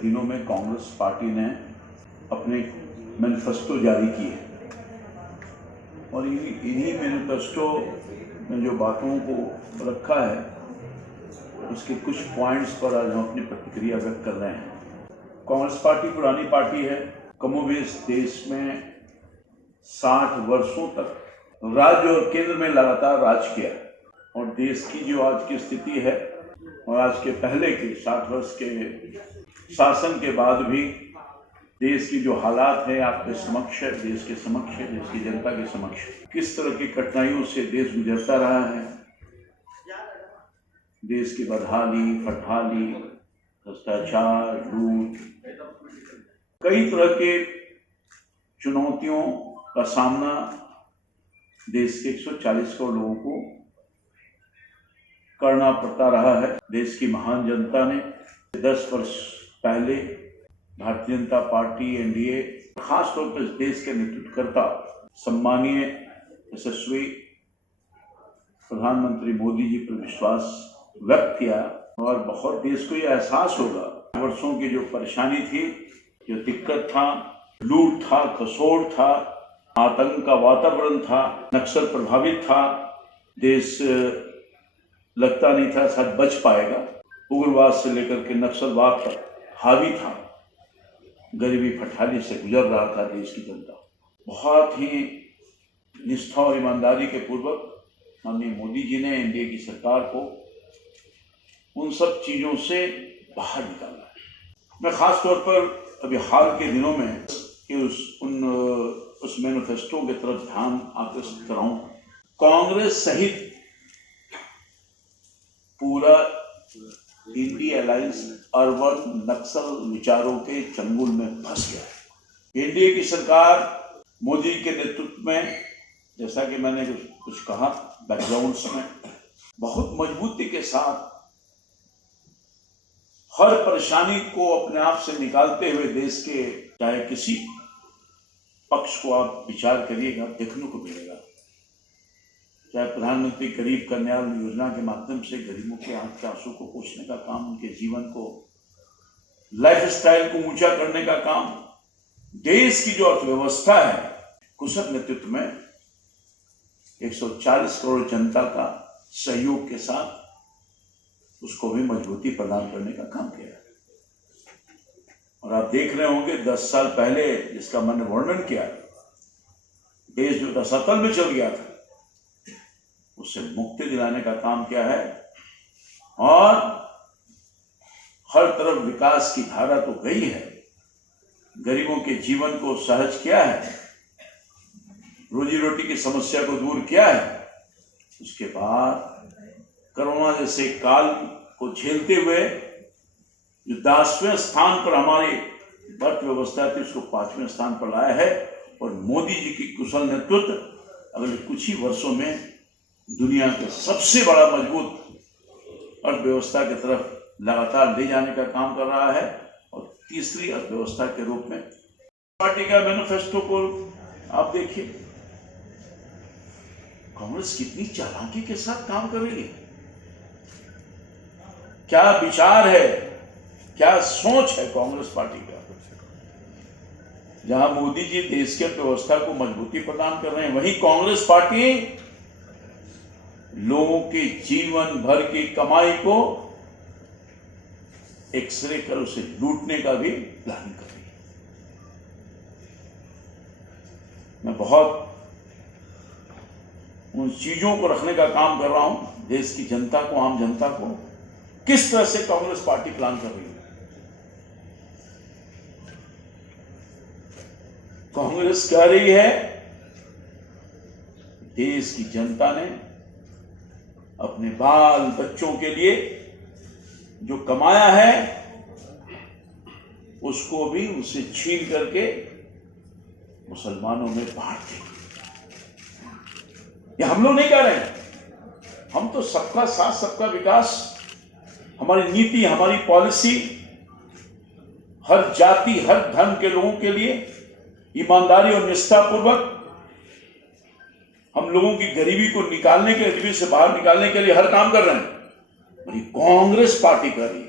दिनों में कांग्रेस पार्टी ने अपने मैनिफेस्टो जारी किए और इन्हीं मैनिफेस्टो में जो बातों को रखा है उसके कुछ पॉइंट्स पर आज हम अपनी प्रतिक्रिया व्यक्त कर रहे हैं। कांग्रेस पार्टी पुरानी पार्टी है, कमोबेश देश में 60 वर्षों तक राज्य और केंद्र में लगातार राज किया और देश की जो आज की स्थिति है और आज के पहले के 60 वर्ष के शासन के बाद भी देश की जो हालात है आपके समक्ष है, देश के समक्ष है, देश की जनता के समक्ष किस तरह की कठिनाइयों से देश गुजरता रहा है। देश की बदहाली, फटहाली, भ्रष्टाचार, लूट, कई तरह के चुनौतियों का सामना देश के 140 करोड़ लोगों को करना पड़ता रहा है। देश की महान जनता ने 10 वर्ष पहले भारतीय जनता पार्टी एनडीए, खासतौर पर देश के नेतृत्वकर्ता सम्मानीय यशस्वी प्रधानमंत्री मोदी जी पर विश्वास व्यक्त किया और बहुत देश को यह एहसास होगा वर्षों की जो परेशानी थी, जो दिक्कत था, लूट था, खसोड़ था, आतंक का वातावरण था, नक्सल प्रभावित था, देश लगता नहीं था शायद बच पाएगा, उग्रवाद से लेकर के नक्सलवाद तक हावी था, गरीबी फटहाली से गुजर रहा था देश की जनता। बहुत ही निष्ठा और ईमानदारी के पूर्वक माननीय मोदी जी ने एनडीए की सरकार को उन सब चीजों से बाहर निकाला है। मैं खास तौर पर अभी हाल के दिनों में उस मैनिफेस्टो की तरफ ध्यान आकर्षित कर रहा हूं। कांग्रेस सहित पूरा इंडी अलायंस अर्बन नक्सल विचारों के चंगुल में फंस गया है। एनडीए की सरकार मोदी के नेतृत्व में, जैसा कि मैंने कुछ कहा बैकग्राउंड्स में, बहुत मजबूती के साथ हर परेशानी को अपने आप से निकालते हुए देश के चाहे किसी पक्ष को आप विचार करिएगा देखने को मिलेगा। चाहे प्रधानमंत्री गरीब कल्याण योजना के माध्यम से गरीबों के आंख के आंसू को पोंछने का काम, उनके जीवन को, लाइफ स्टाइल को ऊंचा करने का काम, देश की जो अर्थव्यवस्था है कुशल नेतृत्व में 140 करोड़ जनता का सहयोग के साथ उसको भी मजबूती प्रदान करने का काम किया है। और आप देख रहे होंगे 10 साल पहले जिसका मैंने वर्णन किया, देश जो रसातल में चल गया था उससे मुक्ति दिलाने का काम किया है और हर तरफ विकास की धारा तो गई है, गरीबों के जीवन को सहज किया है, रोजी रोटी की समस्या को दूर किया है। उसके बाद कोरोना जैसे काल को झेलते हुए जो 10वें स्थान पर हमारी अर्थव्यवस्था थी उसको 5वें स्थान पर लाया है और मोदी जी की कुशल नेतृत्व अगले कुछ ही वर्षों में दुनिया के सबसे बड़ा मजबूत अर्थव्यवस्था की तरफ लगातार ले जाने का काम कर रहा है। और तीसरी अर्थव्यवस्था के रूप में पार्टी का मैनिफेस्टो को आप देखिए, कांग्रेस कितनी चालाकी के साथ काम कर रही है, क्या विचार है, क्या सोच है कांग्रेस पार्टी का। जहां मोदी जी देश की अर्थव्यवस्था को मजबूती प्रदान कर रहे हैं, वहीं कांग्रेस पार्टी लोगों के जीवन भर की कमाई को एक्सरे कर उसे लूटने का भी प्लानिंग कर रही है। मैं बहुत उन चीजों को रखने का काम कर रहा हूं, देश की जनता को, आम जनता को किस तरह से कांग्रेस पार्टी प्लान कर रही है। कांग्रेस कह रही है देश की जनता ने अपने बाल बच्चों के लिए जो कमाया है उसको भी उसे छीन करके मुसलमानों में बांट देंगे। ये हम लोग नहीं कह रहे हैं, हम तो सबका साथ सबका विकास, हमारी नीति, हमारी पॉलिसी हर जाति, हर धर्म के लोगों के लिए ईमानदारी और निष्ठा पूर्वक हम लोगों की गरीबी को निकालने के, गरीबी से बाहर निकालने के लिए हर काम कर रहे हैं। कांग्रेस पार्टी कर रही है